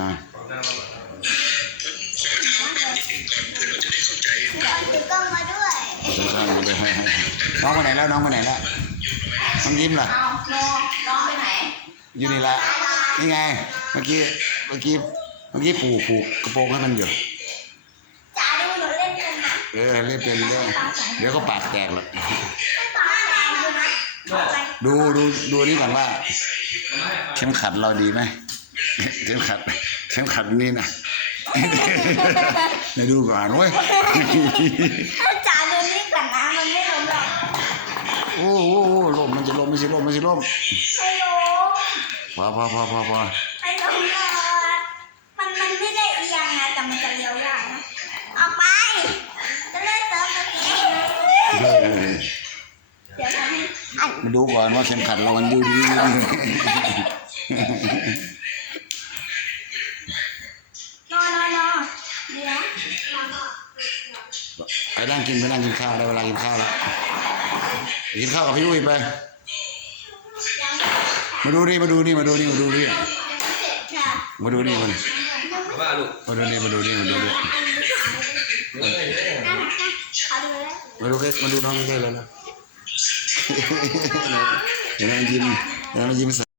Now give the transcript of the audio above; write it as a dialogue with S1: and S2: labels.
S1: อ่า
S2: ถือกล้องมาด้วย
S1: สำคัญเลยให้ให้น้องไปไหนแล้วน้องไปไหนแล้วน้องยิ้มล่ะ
S3: เอาโนน้องไปไหน
S1: อยู่นี่ละนี่ไง เมื่อกี้เมื่อกี้เมื่อกี้ผูกผูกกระโปรงให้มันอยู่
S2: จ๋าดูหนูเล่นกันนะ
S1: เออเล่นเป็นเรื่องเดี๋ยวก็ปากแตกหรอก
S2: ไม่ต่อแรงดูนะไป
S1: ดูดูดูนี่ก่อนว่า เข็มขัดเราดีไหม เข็มขัดเข็มขัดนี่นะเดี๋ยวดูก่อนเว้ย
S2: จ๋าดูนี่ก่อนนะมันไม่ล้มหรอก
S1: โอ้โหลมมันจะลมไม่ใช่ลมไม่ใช่ลม
S2: ไม่ล้ม
S1: พอพอพอพอพอ
S2: ไม่ล้มหรอกมันมันไม่ได้เอียงไงแต่มันจะเลี้ยวยากนะออกไปจะเล่นเติมตะกี้
S1: เออ
S2: เดี๋ยวทำให้อัน
S1: มาดูก่อนว่าเข็มขัดเรามันอยู่ดีไห ไปนั่งกินไปนั่งกินข้าวได้เวลากินข้าวแล้วไปกินข้าวกับพี่อุ้ยไป มาดูนี่มาดูนี่มาดูนี่มาดูนี่มาดูนี่มาดู
S4: ว่าลูก
S1: มาดูนี่มาดูนี่มาดูนี่มาดูใกล้มาดูน้องใกล้ๆเลยนะเห็นไหมยิ้มเห็นไหมยิ้ม